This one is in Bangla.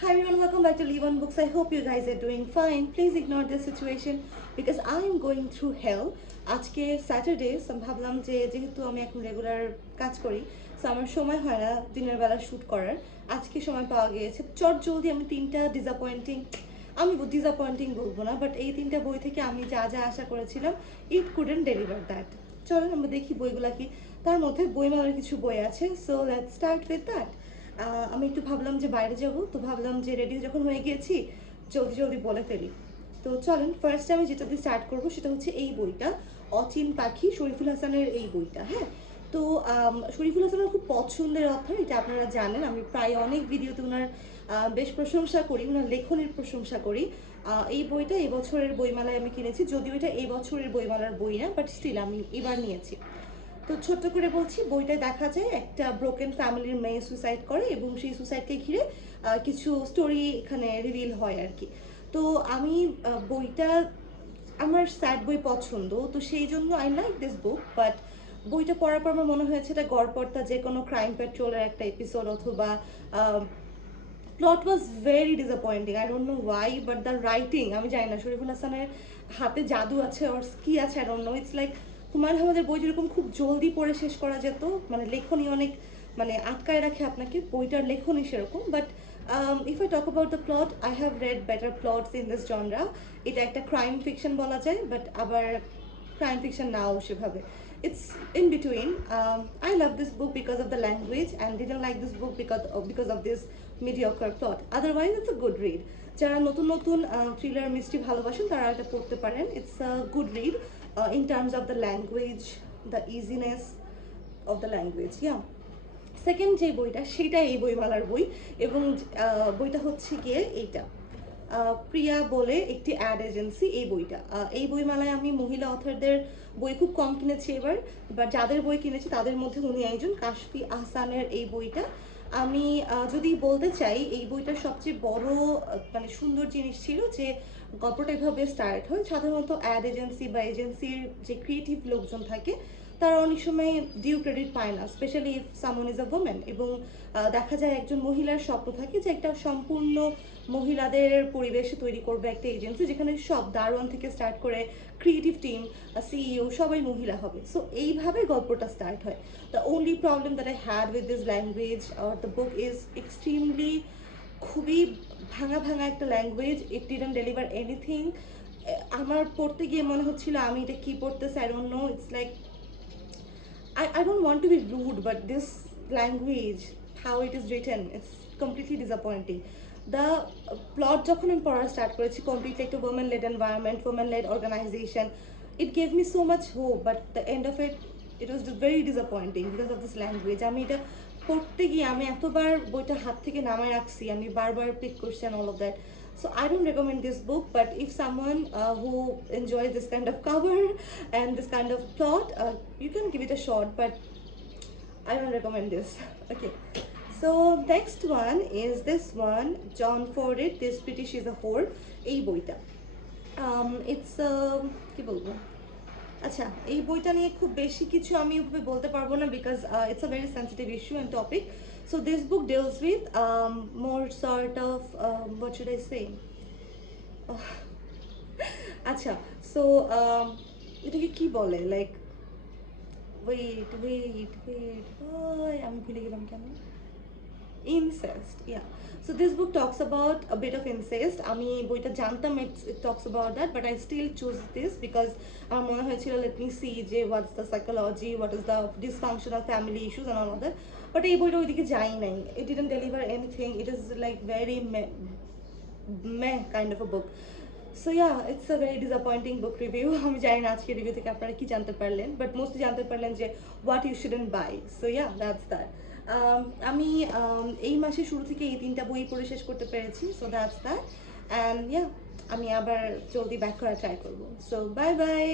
Hi everyone, welcome back to Leave On Books. I hope you guys are doing fine. Please ignore this situation because I am going through hell. আজকে স্যাটারডে ভাবলাম যে যেহেতু আমি এখন রেগুলার কাজ করি সো আমার সময় হয় না দিনের বেলা শ্যুট করার। আজকে সময় পাওয়া গিয়েছে চট জলদি আমি তিনটা ডিসঅ্যাপয়েন্টিং বলবো না, বাট এই তিনটা বই থেকে আমি যা যা আশা করেছিলাম ইট কুডেন্ট ডেলিভার দ্যাট। চলেন আমরা দেখি বইগুলা কি। তার মধ্যে বইমেলার কিছু বই আছে, so let's start with that. আমি একটু ভাবলাম যে বাইরে যাব, তো ভাবলাম যে রেডি যখন হয়ে গিয়েছি জলদি জলদি বলে ফেলি। তো চলেন ফার্স্টে আমি যেটা দিয়ে স্টার্ট করবো সেটা হচ্ছে এই বইটা, অচিন পাখি, শরীফুল হাসানের এই বইটা। হ্যাঁ, তো শরীফুল হাসানের খুব পছন্দের অথর, এটা আপনারা জানেন। আমি প্রায় অনেক ভিডিওতে ওনার বেশ প্রশংসা করি, ওনার লেখনের প্রশংসা করি। এই বইটা এবছরের বইমেলায় আমি কিনেছি, যদিও এটা এই বছরের বইমেলার বই না, বাট স্টিল আমি এবার নিয়েছি। তো ছোট্ট করে বলছি, বইটায় দেখা যায় একটা ব্রোকেন ফ্যামিলির মেয়ে সুসাইড করে এবং সেই সুসাইডকে ঘিরে কিছু স্টোরি এখানে রিভিল হয় আর কি। তো আমি বইটা, আমার স্যাড বই পছন্দ, তো সেই জন্য I like this book. But বইটা পড়ার পর আমার মনে হয়েছে এটা গড়পড়তা যে কোনো ক্রাইম পেট্রোলের একটা এপিসোড, অথবা plot was very disappointing. I don't know Y, but the writing, আমি জানি না শরীফুল হাসানের হাতে জাদু আছে ওর কি আছে, I don't know. It's like Humayun আহমেদের বই যেরকম খুব জলদি পড়ে শেষ করা যেত, মানে লেখনী অনেক মানে আটকায় রাখে আপনাকে, বইটার লেখনী সেরকম। But if I talk about the plot, I have read better plots in this genre. এটা একটা ক্রাইম ফিকশন বলা যায়, বাট আবার ক্রাইম ফিকশন নাও সেভাবে। It's in between. I love this book because of the language and didn't like this book because of this mediocre plot. Otherwise, it's a good read. যারা নতুন নতুন থ্রিলার মিস্ট্রি ভালোবাসেন তারা এটা পড়তে পারেন। It's a good read in terms of the language, the easiness of the language. Yeah. Second যে বইটা সেটা এই বইমালার বই, এবং বইটা হচ্ছে গিয়ে এইটা, প্রিয়া বলে একটি অ্যাড এজেন্সি। এই বইটা, এই বইমেলায় আমি মহিলা অথরদের বই খুব কম কিনেছি এবার, বা যাদের বই কিনেছি তাদের মধ্যে উনি একজন, কাশফি আহসানের এই বইটা। আমি যদি বলতে চাই এই বইটার সবচেয়ে বড় মানে সুন্দর জিনিস ছিল যে গল্পটা এভাবে স্টার্ট হয়। সাধারণত অ্যাড এজেন্সি বা এজেন্সির যে ক্রিয়েটিভ লোকজন থাকে তারা অনেক সময় ডিউ ক্রেডিট পায় না, specially if someone is a women. এবং দেখা যায় একজন মহিলার স্বপ্ন থাকে যে একটা সম্পূর্ণ মহিলাদের পরিবেশে তৈরি করবে একটা এজেন্সি, যেখানে সব দারোয়ান থেকে স্টার্ট করে ক্রিয়েটিভ টিম, সিইও সবাই মহিলা হবে। সো এইভাবে গল্পটা স্টার্ট হয়। The only problem that I had with this language or the book is extremely, খুবই ভাঙা ভাঙা একটা language. It didn't deliver anything. আমার পড়তে গিয়ে মনে হচ্ছিল আমি এটা কি পড়তেছি, I don't know. It's like I don't want to be rude, but this language, how it is written, it's completely disappointing. The plot যখন আমি পড়া স্টার্ট করেছি, completely একটা women led environment, women led organization, it gave me so much hope, but the end of it, it was just very disappointing because of this language. আমি এটা পড়তে গিয়ে আমি এতবার বইটা হাত থেকে নামায় রাখছি, আমি বারবার পিক করছি and all of that. So I don't recommend this book, but if someone who enjoys this kind of cover and this kind of plot, you can give it a shot, but I don't recommend this. Okay, so next one is this one, John Forded, This British is a Whore. এই বইটা it's কি বলবো, আচ্ছা এই বইটা নিয়ে খুব বেশি কিছু আমি ওভাবে বলতে পারবো না, because it's a very sensitive issue and topic. So this book deals with more sort of what should I say, আচ্ছা সো এটাকে কি বলে, লাইক ওয়েট ওয়েট ওয়েট, আমি ভুলে গেলাম কেন, incest. Yeah, so this book talks about a bit of incest. আমি বইটা জানতাম it talks about that, but I still choose this because আমার মনে হয়েছিল let me see যে what's the psychology, what is the dysfunctional family issues and all of that. But এই বইটা ওইদিকে যাই নাই, it didn't deliver anything. It is like very meh kind of a book. So yeah, it's a very disappointing book review. আমি জানি না আজকে রিভিউ থেকে আপনারা কি জানতে পারলেন, বাট মোস্টলি জানতে পারলেন যে what you shouldn't buy. So yeah, that's that. আমি এই মাসের শুরু থেকে এই তিনটা বই পড়ে শেষ করতে পেরেছি। So that's that, and yeah আমি আবার জলদি ব্যাক করা ট্রাই করবো। So bye bye.